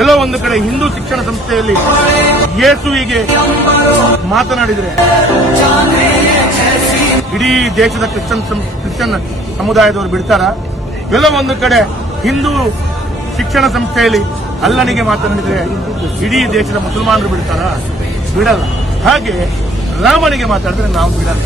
ಎಲ್ಲೋ ಒಂದು ಕಡೆ ಹಿಂದೂ ಶಿಕ್ಷಣ ಸಂಸ್ಥೆಯಲ್ಲಿ ಯೇಸುವಿಗೆ ಮಾತನಾಡಿದರೆ ಇಡೀ ದೇಶದ ಕ್ರಿಶ್ಚಿಯನ್ ಸಮುದಾಯದವರು ಬಿಡ್ತಾರ? ಎಲ್ಲೋ ಒಂದು ಕಡೆ ಹಿಂದೂ ಶಿಕ್ಷಣ ಸಂಸ್ಥೆಯಲ್ಲಿ ಅಲ್ಲನಿಗೆ ಮಾತನಾಡಿದರೆ ಇಡೀ ದೇಶದ ಮುಸಲ್ಮಾನರು ಬಿಡ್ತಾರ? ಬಿಡಲ್ಲ. ಹಾಗೆ ರಾಮನಿಗೆ ಮಾತಾಡಿದ್ರೆ ನಾವು ಬಿಡಲ್ಲ.